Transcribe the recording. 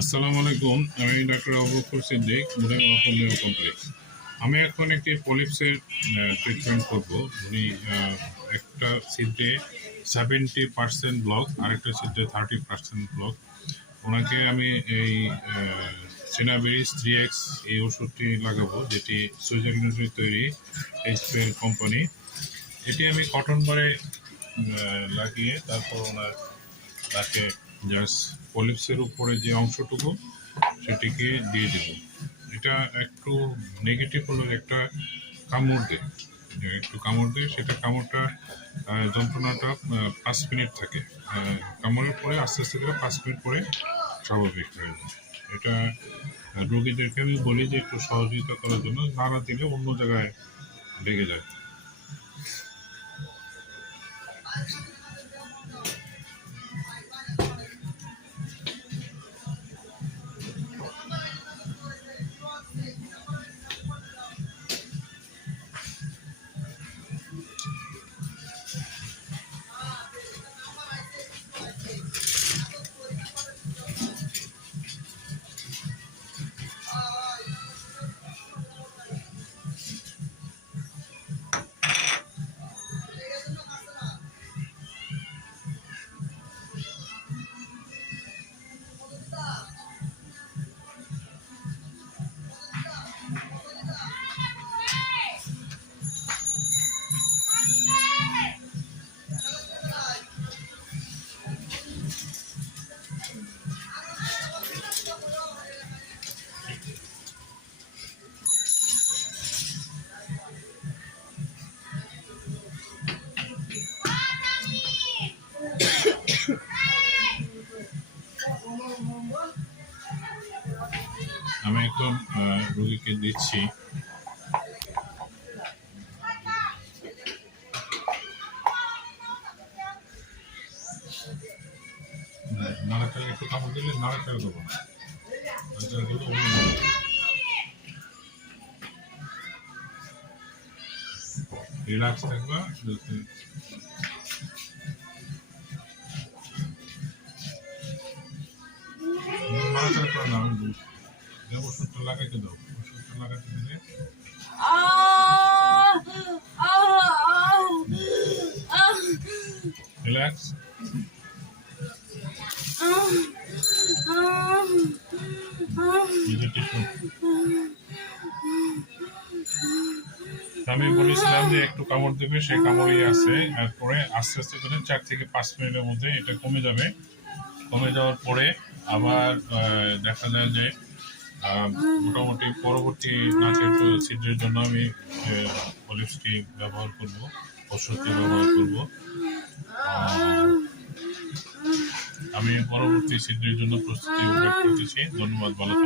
আসসালামু আলাইকুম। আমি doctor Abu Bakar Siddique, Murad homeo complex. আমি এখন একটি পলিপসের ট্রিটমেন্ট করব। উনি একটা ছিদ্রে 70% ব্লক, আরেকটা ছিদ্রে 30% ব্লক। ওনাকে আমি এই সিনাবেরিস 3X এই ওষুধটি লাগাবো, যেটি সুইজারল্যান্ডের তৈরি এইচপিএল কোম্পানি। এটি আমি কটন বারে লাগিয়ে তারপর ওনার তাকে জাস্ট পলিপসের উপরে যে অংশটুকু সেটিকে দিয়ে দেব। এটা একটু নেগেটিভ হলো, একটা কামড় দেয়, একটু কামড় দেয়, সেটা কামড়টা যন্ত্রণাটা 5 মিনিট থাকে। কামড়ের পরে আস্তে আস্তে করে 5 মিনিট পরে স্বাভাবিক হয়ে যায়। এটা রোগীদেরকে আমি বলি যে একটু সহযোগিতা করার জন্য, নাড়া দিলে অন্য জায়গায় লেগে যায়। আমি এখন রোগীকে দিচ্ছি। নাড়াচাড়া একটু কামড় দিলে নাড়াচাড়া দেবো না, নাড়াচাড়া দিলে রিল্যাক্স থাকবা। নাড়াচাড়া করে না, আমি ওষুধটা লাগাইতে দাও, ওষুধটা লাগাতে দিলে রিল্যাক্স। আমি বলেছিলাম যে একটু কামড় দেবে, সে কামড়ই আছে। এরপরে আস্তে আস্তে করে 4 থেকে 5 মিনিটের মধ্যে এটা কমে যাবে। কমে যাওয়ার পরে আবার দেখা যায় যে মোটামুটি পরবর্তী নাচের ছিদ্রের জন্য আমি পলিপসটি ব্যবহার করব, ওষুধটি ব্যবহার করব। আমি পরবর্তী ছিদ্রের জন্য প্রস্তুতি করতেছি। ধন্যবাদ, ভালো থাকবেন।